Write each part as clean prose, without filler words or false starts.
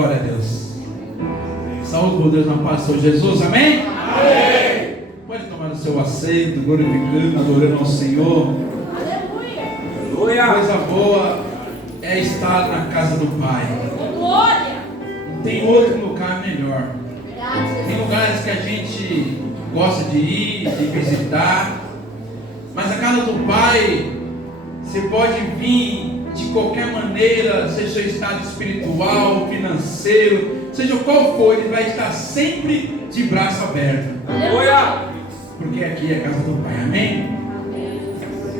Glória a Deus. Saúde por Deus na paz do Senhor Jesus, amém? Amém. Pode tomar o seu assento, glorificando, adorando ao Senhor. Aleluia. Coisa boa é estar na casa do Pai. Glória. Não tem outro lugar melhor. Tem lugares que a gente gosta de ir, de visitar, mas a casa do Pai, você pode vir de qualquer maneira, seja seu estado espiritual, financeiro, seja qual for, ele vai estar sempre de braço aberto. Aleluia! Porque aqui é a casa do Pai, amém?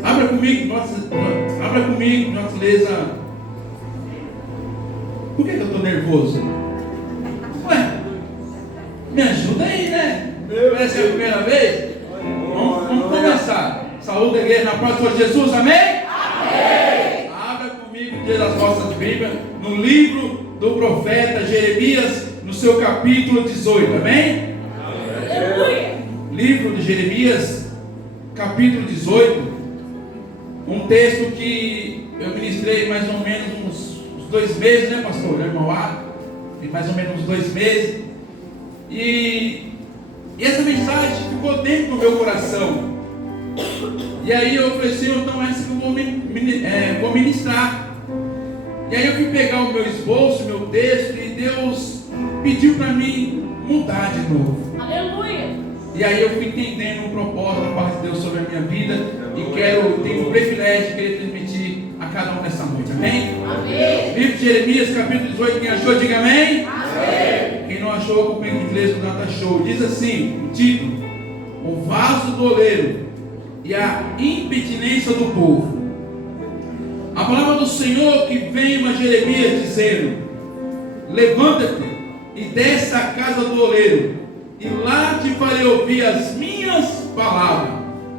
Abra comigo, gentileza. Por que eu estou nervoso? Ué, me ajuda aí, né? Parece a primeira vez. Vamos começar. Saúde a igreja na paz do Senhor Jesus, amém? Amém. Abra comigo o dia das nossas Bíblias, no livro do profeta Jeremias, no seu capítulo 18, amém? Aleluia. Livro de Jeremias, capítulo 18, um texto que eu ministrei mais ou menos uns 2 meses, né, pastor? Irmão A, mais ou menos uns 2 meses, e essa mensagem ficou dentro do meu coração. E aí eu falei, Senhor, então essa que eu vou ministrar. E aí eu fui pegar o meu esboço, meu texto, e Deus pediu para mim mudar de novo. Aleluia! E aí eu fui entendendo o propósito da parte de Deus sobre a minha vida. E tenho o privilégio de querer transmitir a cada um nessa noite, amém? Amém! Livro de Jeremias, capítulo 18, quem achou, diga amém? Amém! Quem não achou, acompanha o inglês do Data Show. Diz assim, o título: o vaso do oleiro e a impertinência do povo. A palavra do Senhor que veio a Jeremias dizendo: levanta-te e desce à casa do oleiro, e lá te farei ouvir as minhas palavras.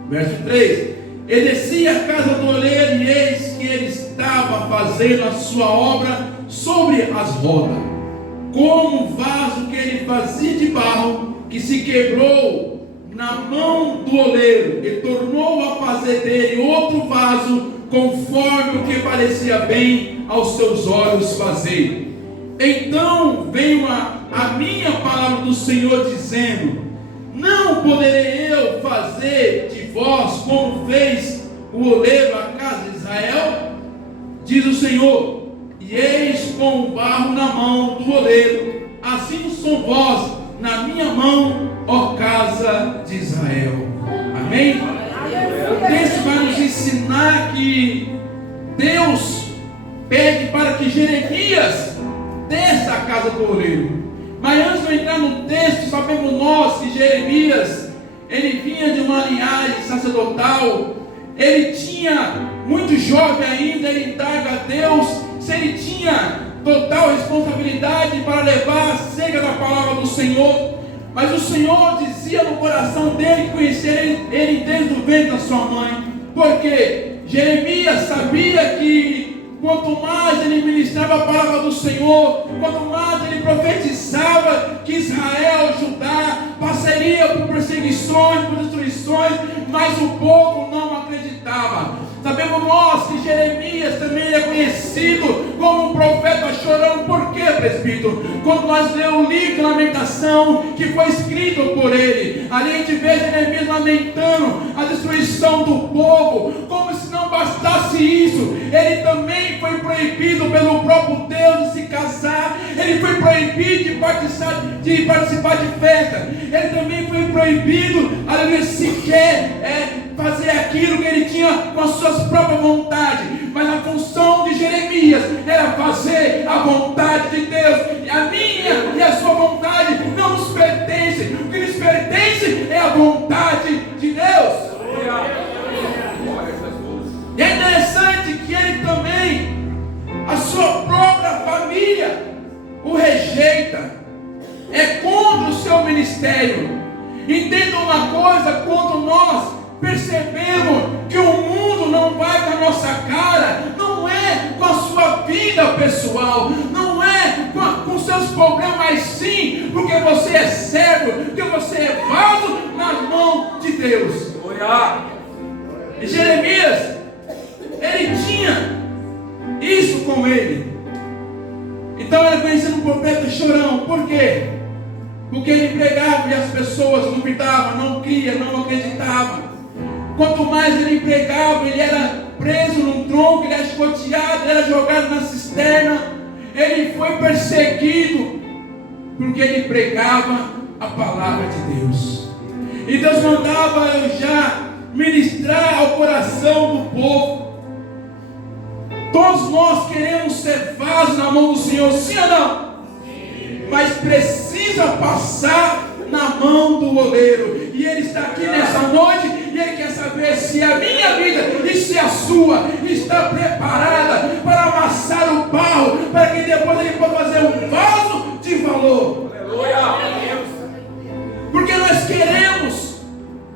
Verso 3: e desci à casa do oleiro, e eis que ele estava fazendo a sua obra sobre as rodas, como um vaso que ele fazia de barro, que se quebrou na mão do oleiro, e tornou a fazer dele outro vaso, conforme o que parecia bem aos seus olhos fazer. Então veio a minha palavra do Senhor dizendo: não poderei eu fazer de vós como fez o oleiro à casa de Israel? Diz o Senhor: e eis com o barro na mão do oleiro, assim são vós na minha mão, ó casa de Israel. Amém? O texto vai nos ensinar que Deus pede para que Jeremias desça a casa do oleiro. Mas antes de eu entrar no texto, sabemos nós que Jeremias, ele vinha de uma linhagem sacerdotal. Ele tinha, muito jovem ainda, ele indaga a Deus se ele tinha total responsabilidade para levar acerca da palavra do Senhor. Mas o Senhor dizia no coração dele que conhecia ele desde o ventre da sua mãe, porque Jeremias sabia que quanto mais ele ministrava a palavra do Senhor, quanto mais ele profetizava que Israel, Judá, passaria por perseguições, por destruições, mas o povo não acreditava. Sabemos nós que Jeremias também é conhecido como um profeta chorão. Por quê, presbítero? Quando nós lemos o livro de Lamentação, que foi escrito por ele, ali a gente vê Jeremias lamentando a destruição do povo. Como se não bastasse isso, ele também foi proibido pelo próprio Deus de se casar. Ele foi proibido de participar de festa. Ele também foi proibido, aleluia, sequer fazer aquilo que ele tinha com as suas próprias vontades. Mas a função de Jeremias era fazer a vontade de Deus. E a minha e a sua vontade não nos pertence. O que nos pertence é a vontade de Deus. E é interessante que ele também, a sua própria família, o rejeita. É contra o seu ministério. Entenda uma coisa: quando nós percebemos que o mundo não vai com a nossa cara, não é com a sua vida pessoal, não é com seus problemas, mas sim porque você é servo, porque você é vaso nas mãos de Deus. E Jeremias, ele tinha isso com ele. Então ele conhecendo um profeta Por quê? Porque ele pregava e as pessoas duvidavam, não criam, não acreditavam. Quanto mais ele pregava, ele era preso num tronco, ele era escoteado, ele era jogado na cisterna. Ele foi perseguido porque ele pregava a palavra de Deus. E Deus mandava eu já ministrar ao coração do povo. Todos nós queremos ser vasos na mão do Senhor, sim ou não? Mas precisa passar na mão do oleiro. E ele está aqui nessa noite e ele quer saber se a minha vida e se a sua está preparada para amassar o barro, para que depois ele possa fazer um vaso de valor. Aleluia. Porque nós queremos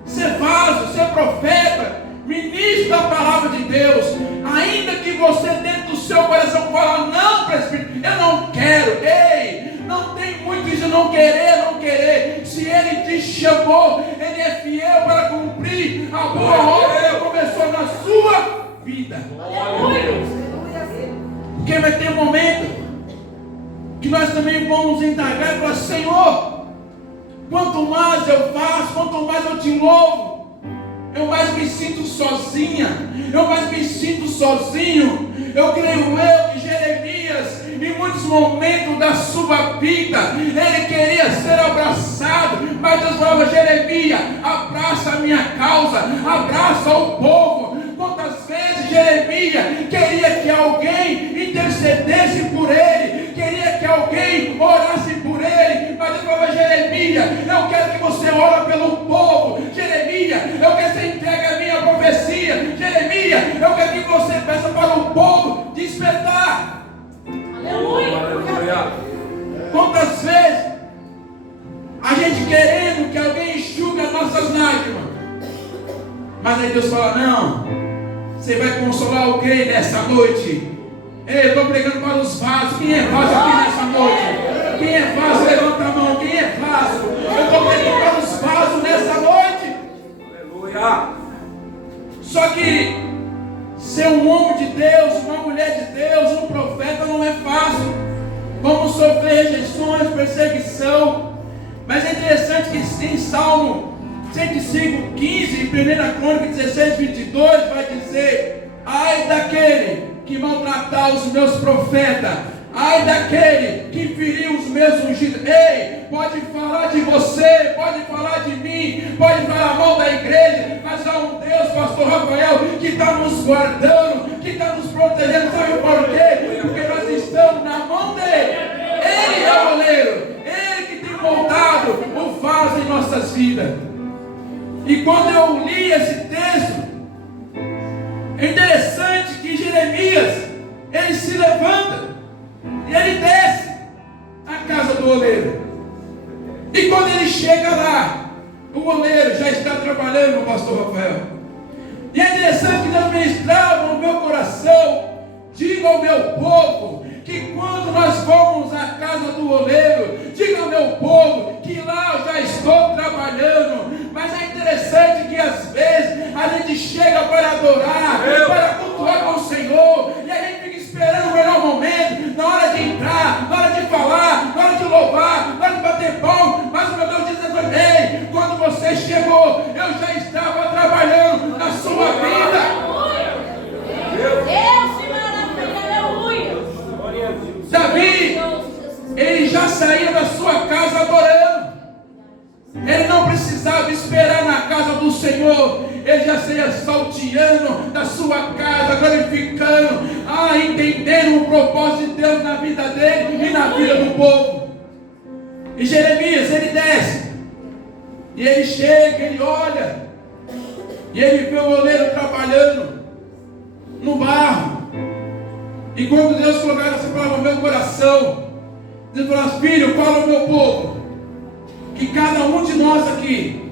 ser vaso, ser profeta, ministro da palavra de Deus, ainda que você dentro do seu coração fala, não, presbítero, eu não quero. Ei, não tem muito isso, não querer, não querer. Se ele te chamou, ele é fiel para cumprir a boa obra que começou na sua vida. Porque vai ter um momento que nós também vamos indagar e falar, Senhor, quanto mais eu faço, quanto mais eu te louvo, eu mais me sinto sozinha, eu mais me sinto sozinho. Eu creio que Jeremias, em muitos momentos da sua vida, ele queria ser abraçado, mas Deus falava, Jeremias, abraça a minha causa, abraça o povo. Quantas vezes Jeremias queria que alguém intercedesse por ele, queria que alguém orasse por ele, mas Deus falava, Jeremias, eu quero que você ore pelo povo. Jeremias, eu quero que você entregue a minha profecia. Jeremias, eu quero que você peça para o povo despertar. Aleluia. Quantas vezes a gente querendo que alguém enxugue as nossas lágrimas, mas aí Deus fala, não, você vai consolar alguém nessa noite. Ei, eu estou pregando para os vasos. Quem é vaso aqui nessa noite? Quem é vaso, levanta a mão. Quem é vaso? Eu estou pregando para os vasos nessa noite. Aleluia. Só que ser um homem de Deus, uma mulher de Deus, um profeta não é fácil. Vamos sofrer rejeições, perseguição. Mas é interessante que em Salmo 105, 15 e 1 Crônica 16, 22 vai dizer, ai daquele que maltratar os meus profetas, ai daquele que feriu os meus ungidos. Ei, pode falar de você, pode falar de mim, pode falar mal da igreja, mas há um Deus, pastor Rafael, que está nos guardando, que está nos protegendo. Sabe por quê? Porque nós estamos na mão dele. Ele é o oleiro, ele que tem moldado o vaso em nossas vidas. E quando eu li esse texto, é interessante que Jeremias, ele se levanta e ele desce à casa do oleiro. E quando ele chega lá, o oleiro já está trabalhando, pastor Rafael. E é interessante que Deus ministrava no meu coração, diga ao meu povo, que quando nós vamos à casa do oleiro, diga ao meu povo, que lá eu já estou trabalhando. Mas é interessante que às vezes a gente chega para adorar, para cultuar com o Senhor, e a gente fica esperando o melhor momento, na hora de entrar, na hora de falar, na hora de louvar, na hora de bater palma. Mas o meu Deus diz, ei, quando você chegou, eu já estava trabalhando na sua vida. Davi, ele já saía da sua casa adorando. Ele não precisava esperar na casa do Senhor. Ele já saía salteando da sua casa, glorificando, entendendo o propósito de Deus na vida dele e na vida do povo. E Jeremias, ele desce, e ele chega, ele olha, e ele vê o oleiro trabalhando no barro. E quando Deus colocar essa palavra no meu coração, Deus falou, filho, fala ao meu povo, que cada um de nós aqui,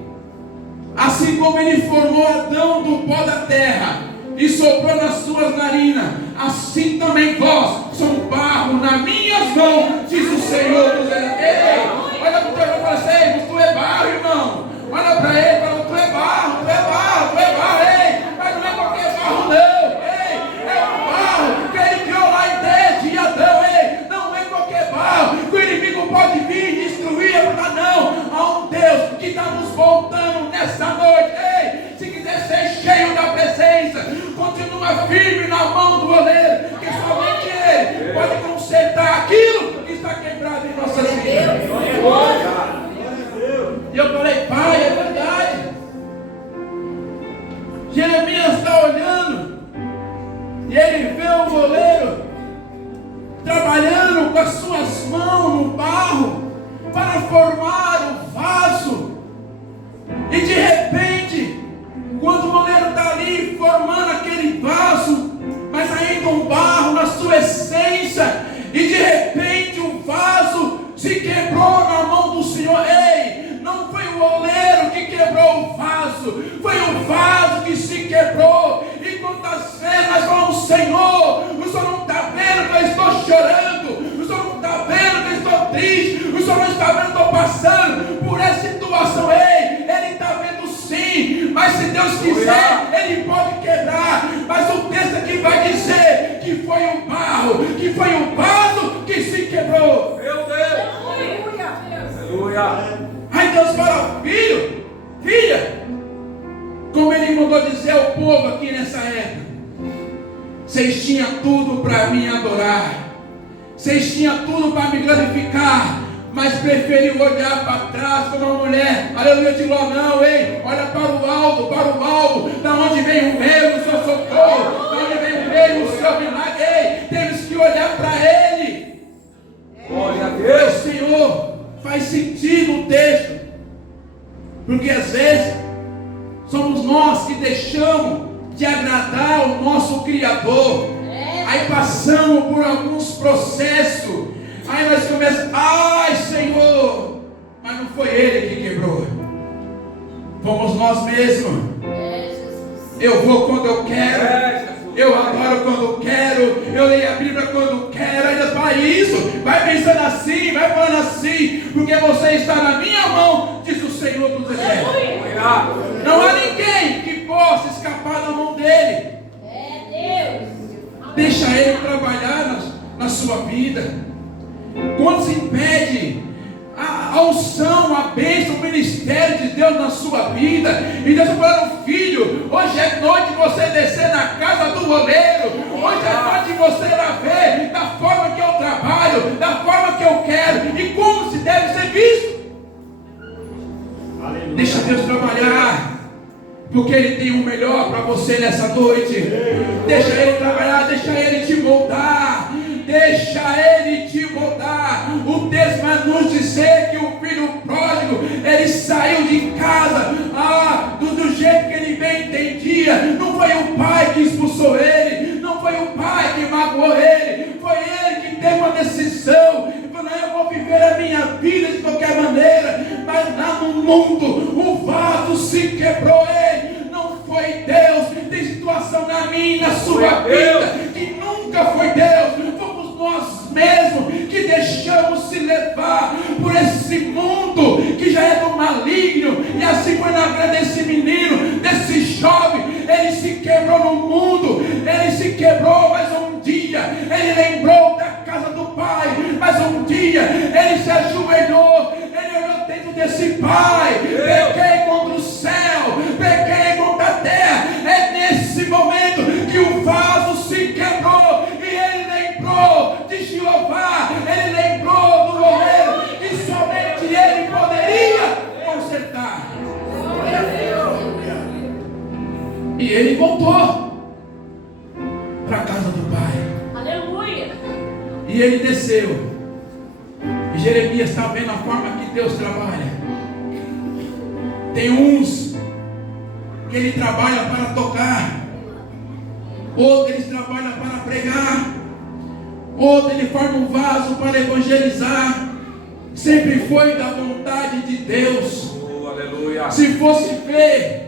assim como ele formou Adão do pó da terra e soprou nas suas narinas, assim também vós sois barro nas minhas mãos, diz o Senhor dos Exércitos. Ei, olha para o teu irmão e fala assim, tu é barro, irmão. Olha para ele e fala, tu é barro, tu é barro, tu é barro. Ei, mas não é qualquer barro não. Ei, é o barro que ele criou lá em Deus de Adão. Ei, não é qualquer barro que o inimigo pode vir formar o vaso. E de repente, quando o moleiro está ali formando aquele vaso, mas ainda um barro na sua essência, e de repente o vaso se quebrou na mão do Senhor. Ei, não foi o oleiro que quebrou o vaso, foi o vaso que se quebrou. E quantas vezes nós falamos: Senhor, o Senhor não está vendo que eu estou chorando, o Senhor não está vendo que eu estou triste, o Senhor não está vendo que eu estou passando por essa situação. Ei, Ele está vendo sim, mas se Deus quiser, Ele pode quebrar. Mas o texto aqui vai dizer que foi o barro, que foi o vaso que se quebrou. Meu Deus! Aleluia! Aí Deus fala: filho, filha, como Ele mandou dizer ao povo aqui nessa época, vocês tinham tudo para me adorar, vocês tinham tudo para me glorificar, mas preferiu olhar para trás como uma mulher. Aleluia, de glória. Não, ei, olha para o alto, da onde vem o meu, o seu socorro, da onde vem o meu, o seu milagre. Ei, temos que olhar para Ele. Glória a Deus! Senhor, faz sentido o texto, porque às vezes somos nós que deixamos de agradar o nosso Criador. Aí passamos por alguns processos, aí nós começamos: ai Senhor, mas não foi Ele que quebrou, fomos nós mesmos. Eu vou quando eu quero, eu adoro quando eu quero, eu leio a Bíblia quando quero. Aí Deus fala: isso, vai pensando assim, vai falando assim, porque você está na minha mão, diz o Senhor dos Exércitos. Não há ninguém que possa escapar da mão dEle. Deixa Ele trabalhar na sua vida. Quando se impede a unção, a bênção, o ministério de Deus na sua vida, e Deus está falando: filho, hoje é noite de você descer na casa do oleiro, hoje é noite de você ir lá ver da forma que eu trabalho, da forma que eu quero e como se deve ser visto. Aleluia. Deixa Deus trabalhar, porque Ele tem o melhor para você nessa noite. Deixa Ele trabalhar, deixa Ele te moldar, deixa Ele te moldar. O texto vai nos dizer que o filho pródigo, ele saiu de casa do jeito que ele bem entendia. Não foi o pai que expulsou ele, não foi o pai que magoou ele, foi ele que teve uma decisão. Ele falou: não, eu vou viver a minha vida de qualquer maneira. Mas lá no mundo o vaso se quebrou. Ei, não foi Deus. Tem situação na minha e na sua vida que nunca foi Deus. Fomos nós mesmos que deixamos se levar por esse mundo que já é do maligno. E assim foi na vida desse menino, desse jovem. Ele se quebrou no mundo, ele se quebrou, mas um dia ele lembrou da casa do pai. Mas um dia ele se ajoelhou, ele olhou dentro desse pai: pequei contra o céu, pequei contra a terra. É nesse momento que o vaso se quebrou e ele lembrou de Jeová, ele lembrou do oleiro, e somente ele poderia consertar. E ele voltou para a casa do pai. Aleluia! E ele desceu. E Jeremias está vendo a forma que Deus trabalha. Tem uns que ele trabalha para tocar, outros ele trabalha para pregar, outro ele forma um vaso para evangelizar. Sempre foi da vontade de Deus. Aleluia. Se fosse ver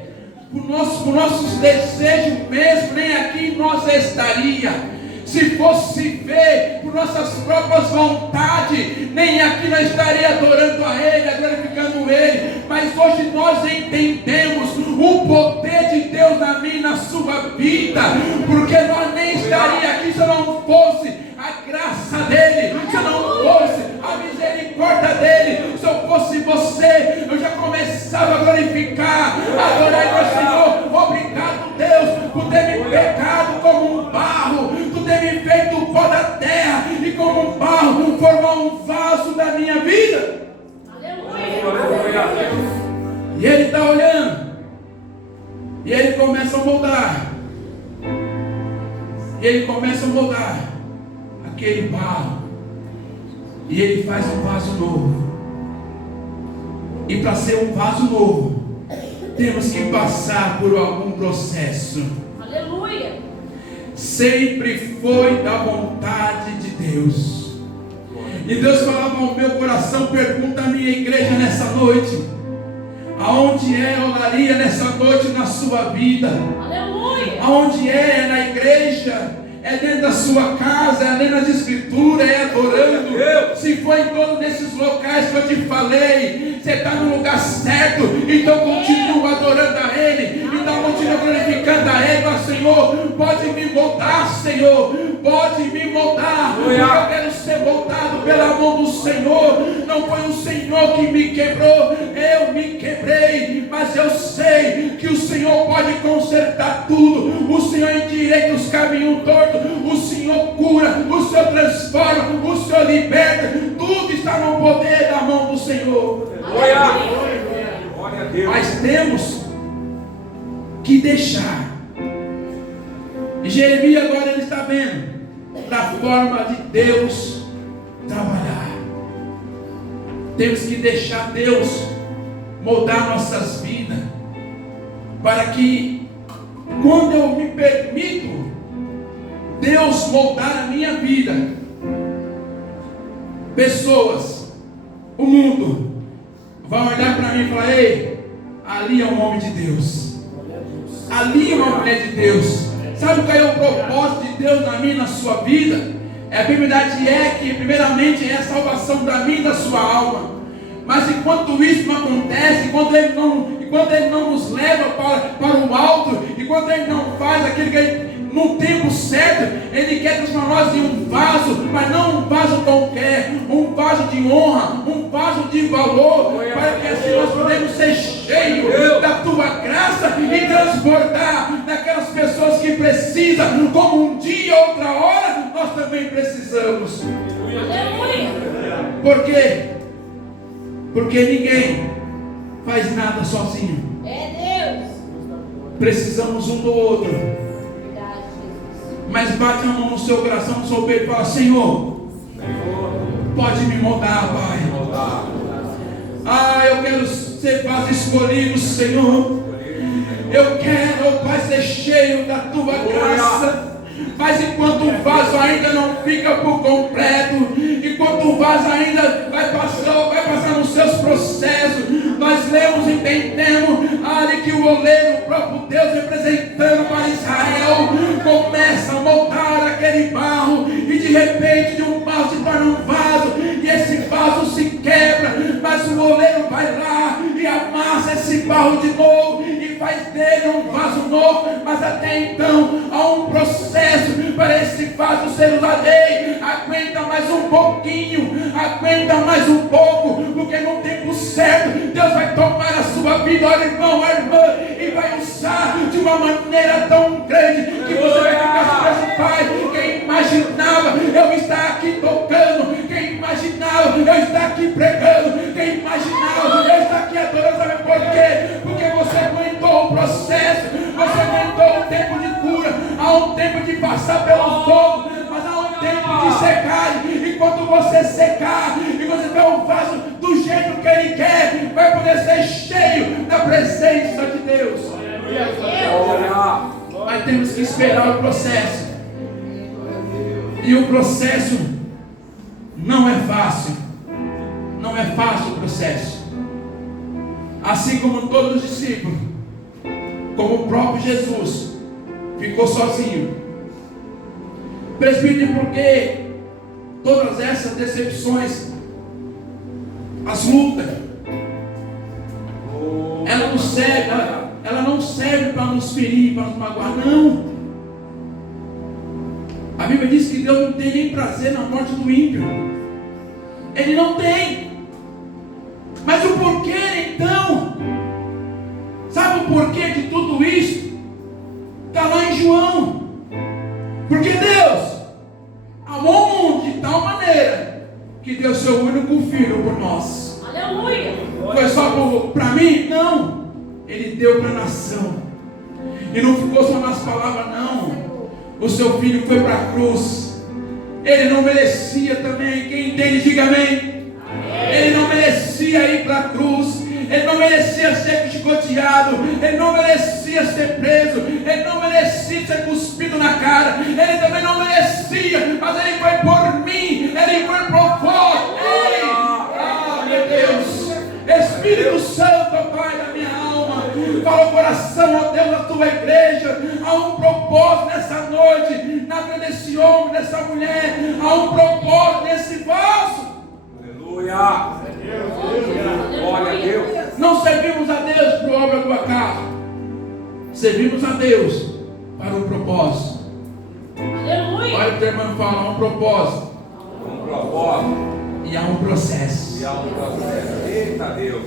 por nossos desejos mesmo, nem aqui nós estaria. Se fosse ver por nossas próprias vontades, nem aqui nós estaria adorando a Ele, glorificando Ele. Mas hoje nós entendemos o poder de Deus na minha e na sua vida, porque nós nem estaria aqui se não fosse a graça dEle, se não fosse a misericórdia dEle. Se eu fosse você, eu já começava a glorificar, a adorar meu Senhor. Obrigado, Deus, por ter me pecado como um barro, por ter me feito o pó da terra, e como um barro formar um vaso da minha vida. Aleluia. E ele está olhando, e ele começa a moldar, e ele começa a moldar aquele barro, e ele faz um vaso novo. E para ser um vaso novo, temos que passar por algum processo. Aleluia. Sempre foi da vontade de Deus. E Deus falava ao meu coração: pergunta à minha igreja nessa noite, aonde é a oraria nessa noite na sua vida? Aleluia. Aonde é na igreja? É dentro da sua casa, é dentro das escrituras, é adorando. Se for em todos esses locais que eu te falei, você está no lugar certo. Então continua adorando a Ele. Então continua glorificando a Ele. Mas, Senhor, pode me moldar, Senhor. Pode me moldar. Porque eu quero ser moldado pela mão do Senhor. Não foi o Senhor que me quebrou, eu me quebrei. Mas eu sei que o Senhor pode consertar tudo. O Senhor endireita os caminhos tortos. O Senhor cura, o Senhor transforma, o Senhor liberta. Tudo está no poder da mão do Senhor. Mas temos que deixar. E Jeremias agora ele está vendo da forma de Deus trabalhar. Temos que deixar Deus moldar nossas vidas, para que quando eu me permito Deus moldar a minha vida, pessoas, o mundo vão olhar para mim e falar: ei, ali é um homem de Deus, ali é uma mulher de Deus. Sabe qual é o propósito de Deus na minha e na sua vida? A verdade é que primeiramente é a salvação da minha e da sua alma. Mas enquanto isso não acontece, enquanto Ele não nos leva para o alto, enquanto Ele não faz aquilo que Ele, no tempo certo, Ele quer transformar nós em um vaso, mas não um vaso qualquer, um vaso de honra, um vaso de valor, para que assim nós podemos ser cheios da Tua graça e transbordar naquelas pessoas que precisam, como um dia, outra hora, nós também precisamos. Por quê? Porque ninguém faz nada sozinho. É Deus. Precisamos um do outro. Verdade, Jesus. Mas bate a mão no seu coração, no seu peito e fala: Senhor, pode me moldar, Pai. Eu quero ser vaso escolhido, Senhor. Eu quero, Pai, ser cheio da Tua graça. Mas enquanto o vaso ainda não fica por completo, enquanto o vaso ainda vai passar nos seus processos, nós lemos e entendemos ali que o oleiro, o próprio Deus representando para Israel, começa a moldar aquele barro, e de repente de um vaso se torna um vaso, e esse vaso se quebra, mas o oleiro vai lá e amassa esse barro de novo, e faz dele um vaso novo. Mas até então há um processo para esse vaso ser usado. Ei, aguenta mais um pouquinho, aguenta mais um pouco, porque no tempo certo Deus vai tomar a sua vida, olha, irmão, olha, irmã, e vai usar de uma maneira tão grande que você vai ficar surpreso. Pai, quem imaginava eu estar aqui tocando, quem imaginava eu estar aqui pregando, quem imaginava eu estar aqui adorando, sabe por quê? Porque você aguentou o processo, você aguentou o tempo de cura. Há um tempo de passar pelo fogo, mas há um tempo de secagem. Enquanto você secar e você tiver o vaso do jeito que Ele quer, vai poder ser cheio da presença de Deus. Mas temos que esperar o processo. E o processo não é fácil. Não é fácil o processo. Assim como todos os discípulos, como o próprio Jesus ficou sozinho. Presbítero, porque todas essas decepções, as lutas, ela não serve para nos ferir, para nos magoar, não. A Bíblia diz que Deus não tem nem prazer na morte do ímpio. Ele não tem. Mas o porquê então? Sabe o porquê de tudo isso? Está lá em João. Porque Deus amou o mundo de tal maneira que deu seu único filho por nós. Aleluia. Foi só para mim? Não. Ele deu para a nação. E não ficou só nas palavras, não. O seu filho foi para a cruz. Ele não merecia também. Quem entende, diga amém. Ele não merecia ir para a cruz. ele não merecia ser chicoteado, ele não merecia ser preso, ele não merecia ser cuspido na cara, ele também não merecia, mas ele foi por mim, ele foi por vós. Ei! Ah, meu Deus! Espírito Santo, Pai da minha alma, fala o coração, ó Deus, da tua igreja. Há um propósito nessa noite, na vida desse homem, dessa mulher. Há um propósito nesse vaso. Aleluia. Glória a Deus. Não servimos a Deus por obra do acaso, servimos a Deus para um propósito. Aleluia. Olha o teu irmão fala, há um propósito Um propósito. e há um processo. E há um processo. Eita Deus.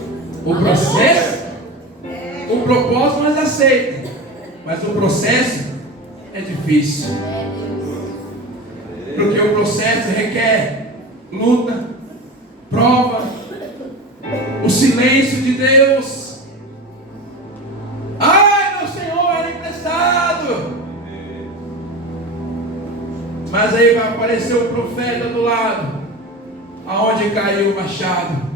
O processo, o propósito nós aceitamos, mas o processo é difícil, porque o processo requer luta, prova, o silêncio de Deus. Ai, meu Senhor, era emprestado. Mas aí vai aparecer o profeta do lado, aonde caiu o machado.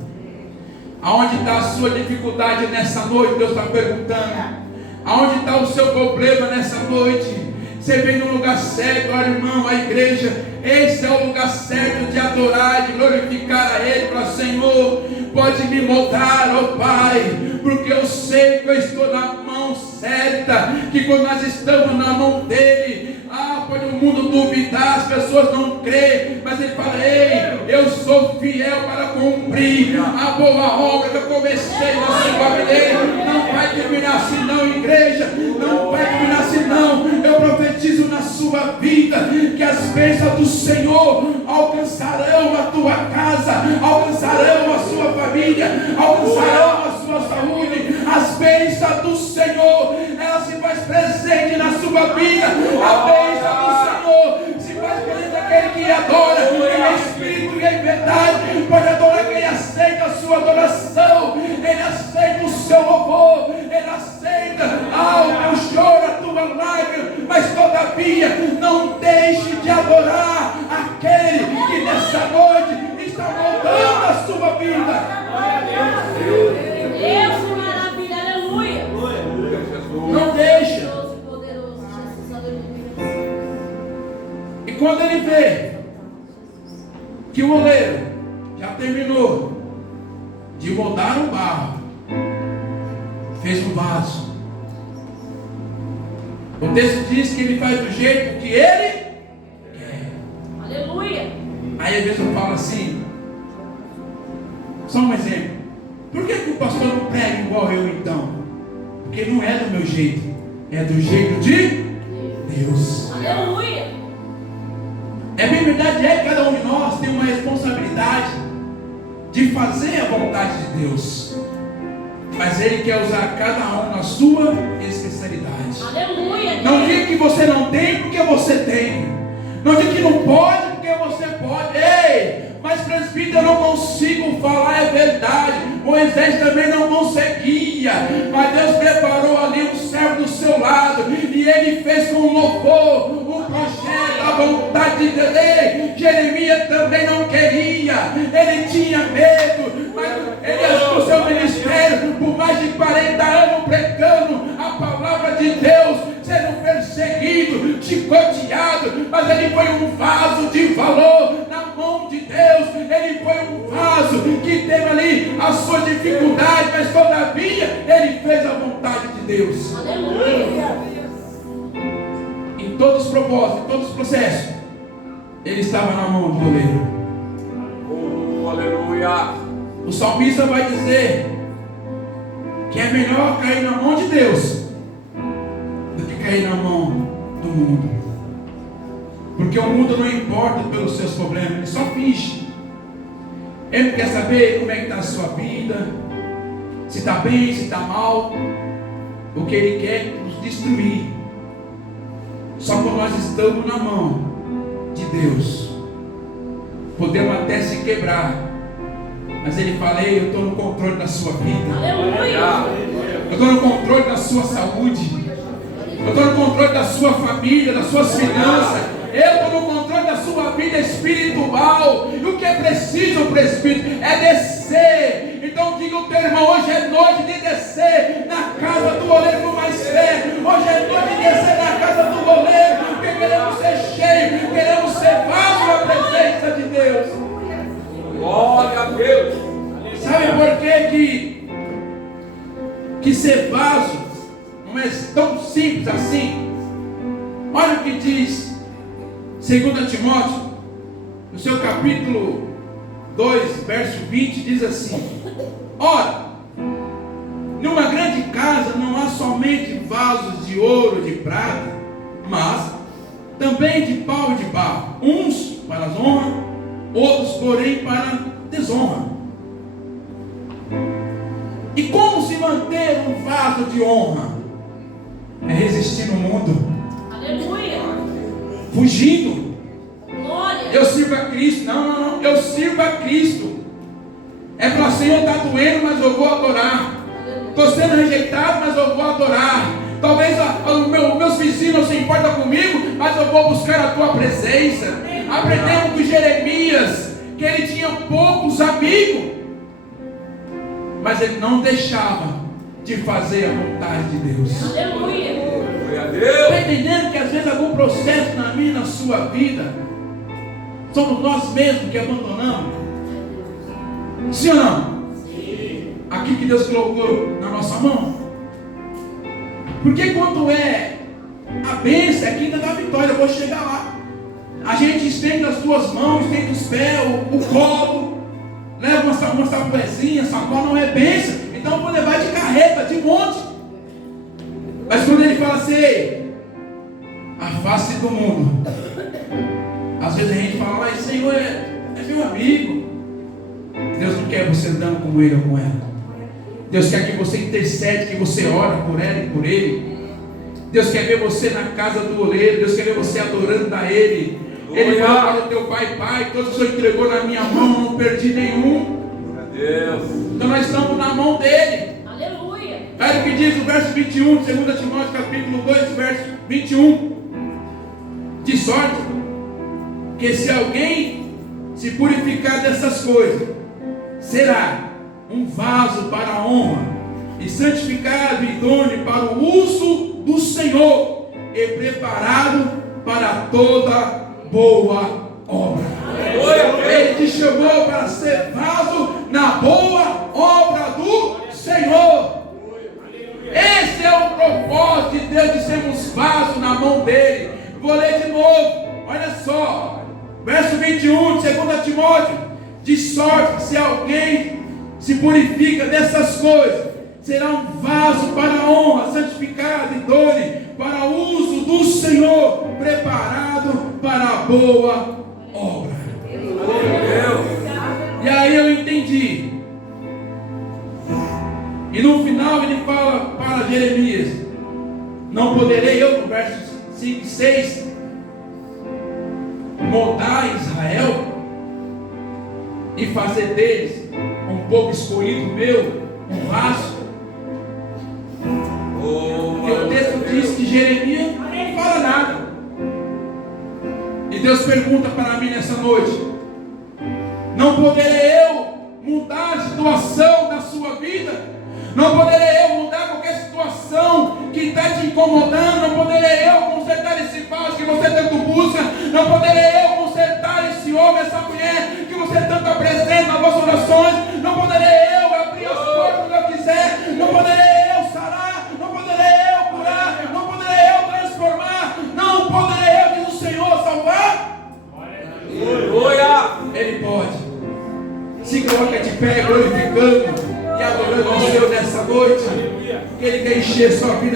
Aonde está a sua dificuldade nessa noite? Deus está perguntando. Aonde está o seu problema nessa noite? Você vem no lugar certo, olha, irmão, a igreja. Esse é o lugar certo de adorar, de glorificar a Ele. Para Senhor, pode me moldar, ó Pai, porque eu sei que eu estou na mão certa. Que quando nós estamos na mão dEle, pode o mundo duvidar, as pessoas não creem, mas Ele fala: ei, eu sou fiel para cumprir a boa obra que eu comecei na sua vida. Não vai terminar assim não, igreja, não vai terminar assim não. Eu profetizo na sua vida que as bênçãos do Senhor alcançarão a tua casa, alcançarão a sua família, alcançarão a sua saúde. As bênçãos do Senhor, ela se faz presente na sua vida. A bênção do Senhor se faz presente naquele que adora em espírito e em verdade. Pode adorar quem aceita a sua adoração, ele aceita o seu louvor, ele aceita o teu choro, a tua lágrima, mas todavia não deixe de adorar aquele que nessa noite está moldando a sua vida. Deus, que maravilha, aleluia. Não deixa. Poderoso, Jesus, aleluia. E quando ele vê que o oleiro já terminou de moldar o barro, fez um vaso. O texto diz que ele faz do jeito que ele quer. Aleluia. Aí às vezes eu falo assim, só um exemplo. Por que o pastor não prega igual eu então? Porque não é do meu jeito, é do jeito de Deus. Aleluia. É bem verdade, cada um de nós tem uma responsabilidade de fazer a vontade de Deus. Mas Ele quer usar cada um na sua especialidade. Aleluia. Não diga que você não tem porque você tem. Não diga que não pode porque você pode. Ei, mas presbítero, eu não consigo falar, é verdade. Moisés também não conseguia, mas Deus preparou ali um servo do seu lado, e ele fez com louvor o projeto, a vontade de Deus. Ei, Jeremias também não queria, ele tinha medo, mas ele achou o seu ministério por mais de 40 anos pregando a palavra de Deus, sendo perseguido, chicoteado, mas ele foi um vaso de valor na mão de Deus. Ele foi um vaso que teve ali a sua dificuldade, mas todavia ele fez a vontade de Deus. Aleluia. Em todos os propósitos, em todos os processos, ele estava na mão do oleiro. Oh, aleluia. O salmista vai dizer que é melhor cair na mão de Deus do que cair na mão do mundo, porque o mundo não importa pelos seus problemas, ele só finge. Ele quer saber como é que está a sua vida, se está bem, se está mal. O que ele quer é nos destruir. Só quando nós estamos na mão de Deus, podemos até se quebrar, mas ele fala: ei, eu estou no controle da sua vida, Aleluia. eu estou no controle da sua saúde, eu estou no controle da sua família, das suas finanças, eu estou no controle da sua vida espiritual. E o que é preciso, presbítero, é descer. Então diga ao teu irmão, hoje é noite de descer na casa do oleiro com mais fé. Hoje é noite de descer na casa do oleiro, porque queremos ser cheios, queremos ser vasos na presença de Deus. Glória a Deus. Sabe por que ser vaso não é tão simples assim? Olha o que diz 2 Timóteo, no seu capítulo 2, verso 20, diz assim: ora, numa grande casa não há somente vasos de ouro e de prata, mas também de pau e de barro, uns para as honras, outros porém para a desonra. E como se manter um vaso de honra? É resistir no mundo. Aleluia. Fugindo. Glória. Eu sirvo a Cristo. Não. Eu sirvo a Cristo. É para o Senhor, está doendo, mas eu vou adorar. Estou sendo rejeitado, mas eu vou adorar. Talvez meus vizinhos não se importam comigo, mas eu vou buscar a tua presença. Aprendemos com Jeremias que ele tinha poucos amigos, mas ele não deixava de fazer a vontade de Deus. Aleluia. Glória a Está Deus. entendendo que às vezes algum processo na minha e na sua vida somos nós mesmos que abandonamos? Sim ou não? Sim. Aqui que Deus colocou na nossa mão. Porque quando é a bênção, é a quinta da vitória, eu vou chegar lá. A gente estende as duas mãos, estende os pés, o colo, leva uma sacolezinha, sacola não é bênção, então eu vou levar de carreta, de monte. Mas quando ele fala assim, afaste do mundo, às vezes a gente fala, mas Senhor é meu amigo. Deus não quer você andando com ele ou com ela. Deus quer que você intercede, que você ora por ela e por ele. Deus quer ver você na casa do oleiro. Deus quer ver você adorando a ele. Ele fala para o teu pai: Pai, todos que o Senhor entregou na minha mão, não perdi nenhum. Deus. Então nós estamos na mão dele. Aleluia. Olha o que diz o verso 21 de 2 Timóteo capítulo 2, verso 21. De sorte que se alguém se purificar dessas coisas, será um vaso para a honra, e santificado e idôneo para o uso do Senhor, e preparado para toda boa obra. Ele te chamou para ser vaso na boa obra do Senhor. Esse é o propósito de Deus, de sermos vasos na mão dele. Vou ler de novo, olha só, verso 21 de 2 Timóteo: de sorte que se alguém se purifica dessas coisas, será um vaso para a honra, santificado, idôneo para o uso do Senhor, preparado para a boa obra. E aí eu entendi. E no final ele fala para Jeremias: não poderei eu, no verso 5 e 6, moldar Israel e fazer deles um povo escolhido meu, um vaso? Porque o texto diz que Jeremias não fala nada. E Deus pergunta para mim nessa noite: não poderei eu mudar a situação da sua vida? Não poderei eu mudar qualquer situação que está te incomodando? Não poderei eu consertar esse vaso que você tanto busca? Não poderei eu consertar esse homem, essa mulher que você tanto apresenta nas vossas orações? Não poderei eu abrir as portas que eu quiser? Não poderei eu sarar? Não poderei eu curar? Não poderei eu transformar? Não poderei eu, diz o Senhor, salvar? Ele pode. Se coloca de pé, glorificando e adorando ao Senhor nessa noite, que Ele quer encher sua vida